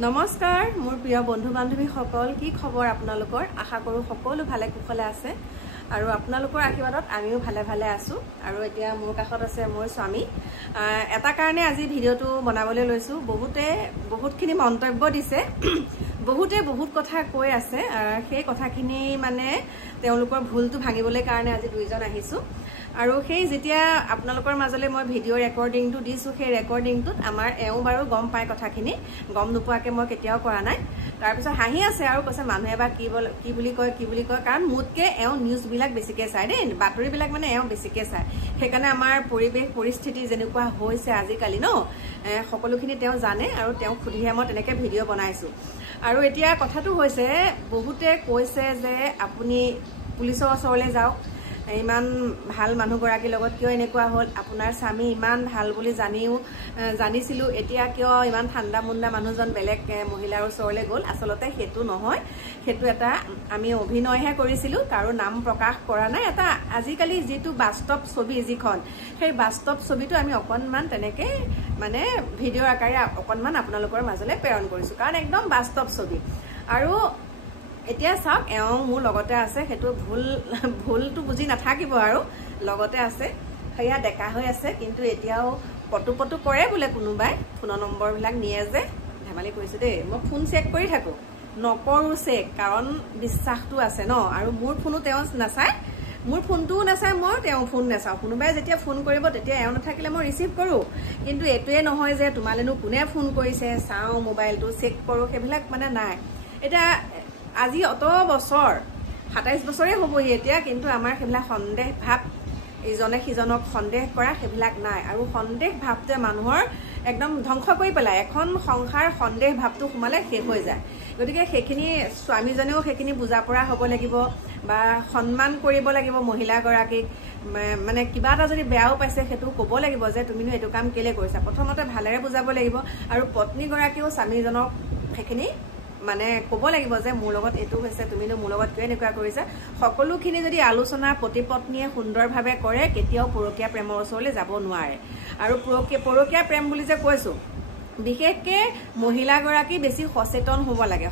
নমস্কাৰ মোৰ প্ৰিয় বন্ধু বান্ধৱী সকল কি খবৰ আপোনালোকৰ আশা কৰো সকলো ভালে কুশলে আছে আৰু আপোনালোকৰ আশীৰ্বাদত আমিও ভালে ভালে আছো আৰু এতিয়া মোৰ কাষত আছে মোৰ স্বামী এটা কাৰণে আজি ভিডিওটো বনাবলৈ লৈছো বহুতখিনি মন্তব্য দিছে বহুত কথা কৈ আছে সেই কথাখিনি মানে তেওঁলোকৰ ভুলটো ভাঙিবলৈ কাৰণে আজি দুইজন আহিছো আৰু সেই যেতিয়া আপোনালোকৰ মাজলৈ মই ভিডিও ৰেকৰ্ডিংটো দিছো সেই ৰেকৰ্ডিংটোত আমাৰ এও বাৰু গম পায় কথাখিনি গম নোপোৱাকে মই কেতিয়াও কৰা নাই তাৰ পিছত হাঁহি আছে আৰু কৈছে মানুহে বা কি বুলি কয় কাৰণ মুতকে এও নিউজ বিলাক বেছিকে চাই দেই বাতৰি বিলাক মানে এও বেছিকে চাই সেইকাৰণে আমাৰ পৰিবেশ পৰিস্থিতি যেনেকুৱা হৈছে আজিকালি ন সকলোখিনি তেও জানে আৰু তেও খুদিহে মই তেনেকে ভিডিও বনাইছো আৰু এতিয়া কথাটো হৈছে বহুতে কৈছে যে আপুনি পুলিচৰ ওচৰলৈ যাওক ইমান ভাল মানুহগৰাকীৰ লগত কিয় এনেকুৱা হ'ল আপোনাৰ স্বামী ইমান ভাল বুলি জানিছিলো এতিয়া কিয় ইমান ঠাণ্ডা মুণ্ডা মানুহজন বেলেগ মহিলাৰ ওচৰলৈ গ'ল আচলতে সেইটো নহয় সেইটো এটা আমি অভিনয়হে কৰিছিলো কাৰো নাম প্ৰকাশ কৰা নাই এটা আজিকালি যেটো বাস্তৱ ছবি যিখন সেই বাস্তৱ ছবিটো আমি অকনমান তেনেকে মানে ভিডিও আকাৰে অকনমান আপোনালোকৰ মাজলৈ প্ৰেৰণ কৰিছো কাৰণ একদম বাস্তৱ ছবি আৰু এতিয়া চাওক এও মোৰ লগতে আছে সেইটো ভুলটো বুজি নাথাকিব আৰু লগতে আছে সেয়া দেখা হৈ আছে কিন্তু এতিয়াও পটু কৰে বোলে কোনোবাই ফোনৰ নম্বৰবিলাক নিয়ে যে ধেমালি কৰিছো দেই মই ফোন চেক কৰি থাকো নকৰো চেক কাৰণ বিশ্বাসটো আছে ন আৰু মোৰ ফোনো তেওঁ নাচায় মোৰ ফোনটোও নাচায় মই তেওঁ ফোন নাচাওঁ কোনোবাই যেতিয়া ফোন কৰিব তেতিয়া এও নাথাকিলে মই ৰিচিভ কৰো কিন্তু এটোৱে নহয় যে তোমালেনো কোনে ফোন কৰিছে চাওঁ মোবাইলটো চেক কৰো সেইবিলাক মানে নাই এটা আজি অত বছৰ 27 বছৰে হ'বহি এতিয়া কিন্তু আমাৰ সেইবিলাক সন্দেহ ভাৱ ইজনে সিজনক সন্দেহ কৰা সেইবিলাক নাই আৰু সন্দেহ ভাৱটোৱে মানুহৰ একদম ধ্বংস কৰি পেলায় এখন সংসাৰ সন্দেহ ভাৱটো সোমালে শেষ হৈ যায় গতিকে সেইখিনি স্বামীজনেও সেইখিনি বুজা পৰা হ'ব লাগিব বা সন্মান কৰিব লাগিব মহিলাগৰাকীক মানে কিবা এটা যদি বেয়াও পাইছে সেইটো ক'ব লাগিব যে তুমিনো এইটো কাম কেলে কৰিছা প্ৰথমতে ভালেৰে বুজাব লাগিব আৰু পত্নীগৰাকীও স্বামীজনক সেইখিনি মানে ক'ব লাগিব যে মোৰ লগত এটো হৈছে তুমিনো মোৰ লগত কিয় এনেকুৱা কৰিছা সকলোখিনি যদি আলোচনা প্ৰতিপত্নীয়ে সুন্দৰভাৱে কৰে কেতিয়াও পৰকীয়া প্ৰেমৰ ওচৰলৈ যাব নোৱাৰে আৰু পৰকীয়া প্ৰেম বুলি যে কৈছো বিশেষকে মহিলাগৰাকী বেছি সচেতন হ'ব লাগে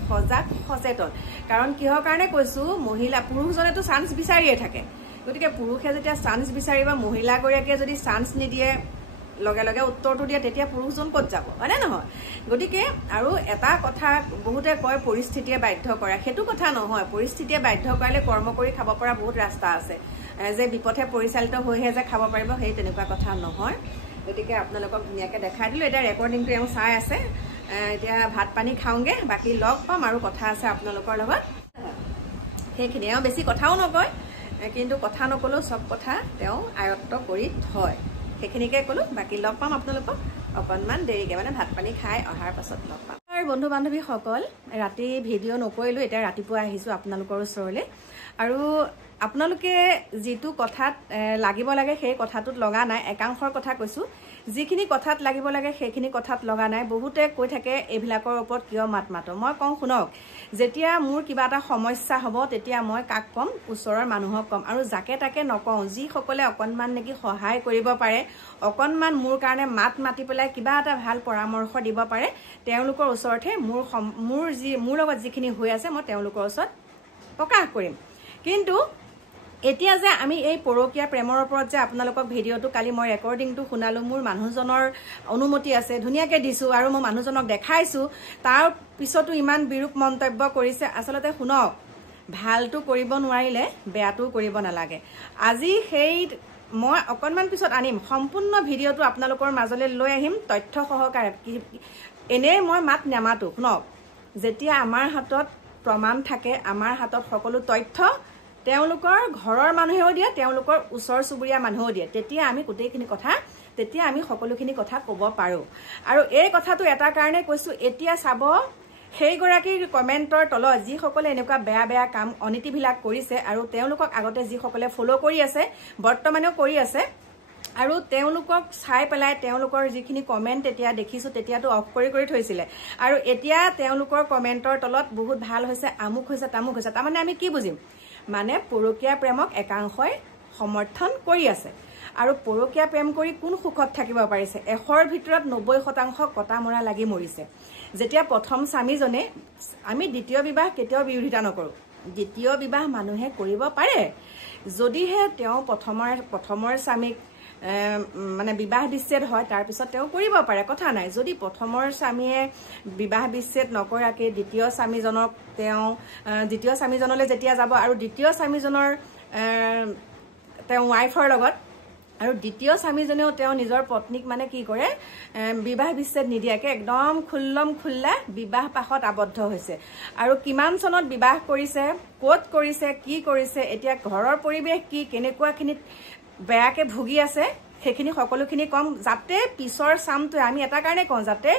সচেতন কাৰণ কিহৰ কাৰণে কৈছো পুৰুষজনেতো চান্স বিচাৰিয়ে থাকে গতিকে পুৰুষে যেতিয়া চান্স বিচাৰিব মহিলাগৰাকীয়ে যদি চান্স নিদিয়ে লগে লগে উত্তৰটো দিয়ে তেতিয়া পুৰুষজন ক'ত যাব হয়নে নহয় গতিকে আৰু এটা কথা বহুতে কয় পৰিস্থিতিয়ে বাধ্য কৰা সেইটো কথা নহয় পৰিস্থিতিয়ে বাধ্য কৰালে কৰ্ম কৰি খাব পৰা বহুত ৰাস্তা আছে যে বিপথে পৰিচালিত হৈহে যে খাব পাৰিব সেই তেনেকুৱা কথা নহয় গতিকে আপোনালোকক ধুনীয়াকৈ দেখাই দিলো এটা ৰেকৰ্ডিংটো এওঁ চাই আছে এতিয়া ভাত পানী খাওঁগে বাকি লগ পাম আৰু কথা আছে আপোনালোকৰ লগত সেইখিনি এওঁ বেছি কথাও নকয় কিন্তু কথা নকলেও সব কথা তেওঁ আয়ত্ত কৰি থয় সেইখিনিকে কলো বাকি লগ পাম আপোনালোকক অকনমান দেৰিকে মানে ভাত পানী খাই অহাৰ পাছত লগ পাম আৰু বন্ধু বান্ধৱী সকল ৰাতি ভিডিও নকৰিলো এতিয়া ৰাতিপুৱা আহিছো আপোনালোকৰ ওচৰলৈ আৰু আপোনালোকে যেটো কথাত লাগিব লাগে সেই কথাটোত লগা নাই একাংশৰ কথা কৈছো যিখিনি কথাত লাগিব লাগে সেইখিনি কথাত লগা নাই বহুতে কৈ থাকে এইবিলাকৰ ওপৰত কিয় মাতো মই কওঁ শুনক যেতিয়া মোৰ কিবা এটা সমস্যা হ'ব তেতিয়া মই কাক কম ওচৰৰ মানুহক কম আৰু যাকে তাকে নকওঁ যি সকলে অকনমান নেকি সহায় কৰিব পাৰে অকনমান মোৰ কাৰণে মাতি পেলাই কিবা এটা ভাল পৰামৰ্শ দিব পাৰে তেওঁলোকৰ ওচৰতহে মোৰ লগত যিখিনি হৈ আছে মই তেওঁলোকৰ ওচৰত প্ৰকাশ কৰিম কিন্তু এতিয়া যে আমি এই পৰকীয়া প্ৰেমৰ ওপৰত যে আপোনালোকক ভিডিওটো কালি মই ৰেকৰ্ডিংটো শুনালো মোৰ মানুহজনৰ অনুমতি আছে ধুনীয়াকৈ দিছো আৰু মই মানুহজনক দেখাইছো তাৰ পিছতো ইমান বিৰূপ মন্তব্য কৰিছে আচলতে শুনক ভালটো কৰিব নোৱাৰিলে বেয়াটো কৰিব নালাগে আজি সেই মই অকনমান পিছত আনিম সম্পূৰ্ণ ভিডিওটো আপোনালোকৰ মাজলৈ লৈ আহিম তথ্য সহকাৰে এনে মই মাত নামাতো শুনক যেতিয়া আমাৰ হাতত প্ৰমাণ থাকে আমাৰ হাতত সকলো তথ্য তেওঁলোকৰ ঘৰৰ মানুহেও দিয়ে তেওঁলোকৰ ওচৰ চুবুৰীয়া মানুহেও দিয়ে তেতিয়া আমি গোটেইখিনি কথা তেতিয়া আমি সকলোখিনি কথা ক'ব পাৰো আৰু এই কথাটো এটা কাৰণে কৈছো এতিয়া চাব সেই গৰাকীৰ কমেন্টৰ তলত যি সকলে এনেকুৱা বেয়া কাম অনীতিবিলাক কৰিছে আৰু তেওঁলোকক আগতে যি সকলে ফলো কৰি আছে বৰ্তমানেও কৰি আছে আৰু তেওঁলোকক চাই পেলাই তেওঁলোকৰ যিখিনি কমেন্ট এতিয়া দেখিছো তেতিয়াটো অফ কৰি থৈছিলে আৰু এতিয়া তেওঁলোকৰ কমেন্টৰ তলত বহুত ভাল হৈছে আমুক হৈছে তামুক হৈছে তাৰমানে আমি কি বুজিম মানে পৰকীয়া প্ৰেমক একাংশই সমৰ্থন কৰি আছে আৰু পৰকীয়া প্ৰেম কৰি কোন সুখত থাকিব পাৰিছে 100ৰ ভিতৰত 90% কটা মৰা লাগি মৰিছে যেতিয়া প্ৰথম স্বামীজনে আমি দ্বিতীয় বিবাহ কেতিয়াও বিৰোধিতা নকৰোঁ দ্বিতীয় বিবাহ মানুহে কৰিব পাৰে যদিহে তেওঁ প্ৰথমৰ স্বামীক মানে বিবাহ বিচ্ছেদ হয় তাৰ পিছত তেওঁ কৰিব পাৰে কথা নাই যদি প্ৰথমৰ স্বামীয়ে বিবাহ বিচ্ছেদ নকৰাকৈ দ্বিতীয় স্বামীজনলৈ যেতিয়া যাব আৰু দ্বিতীয় স্বামীজনৰ তেওঁ ৱাইফৰ লগত আৰু দ্বিতীয় স্বামীজনেও তেওঁ নিজৰ পত্নীক মানে কি কৰে বিবাহ বিচ্ছেদ নিদিয়াকে একদম খোল্লা বিবাহ পাশত আবদ্ধ হৈছে আৰু কিমান চনত বিবাহ কৰিছে ক'ত কৰিছে কি কৰিছে এতিয়া ঘৰৰ পৰিৱেশ কি কেনেকুৱাখিনিত বেয়াকে ভুগি আছে সেইখিনি সকলোখিনি কম যাতে পিছৰ চামটোৱে আমি এটা কাৰণে কওঁ যাতে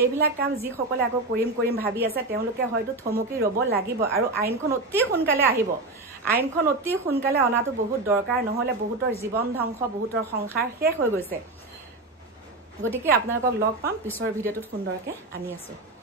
এইবিলাক কাম যিসকলে আকৌ কৰিম ভাবি আছে তেওঁলোকে হয়তো থমকি ৰ'ব লাগিব আৰু আইনখন অতি সোনকালে আহিব আইনখন অতি সোনকালে অনাটো বহুত দৰকাৰ নহ'লে বহুতৰ জীৱন ধ্বংস বহুতৰ সংসাৰ শেষ হৈ গৈছে গতিকে আপোনালোকক লগ পাম পিছৰ ভিডিঅ'টোত সুন্দৰকৈ আনি আছোঁ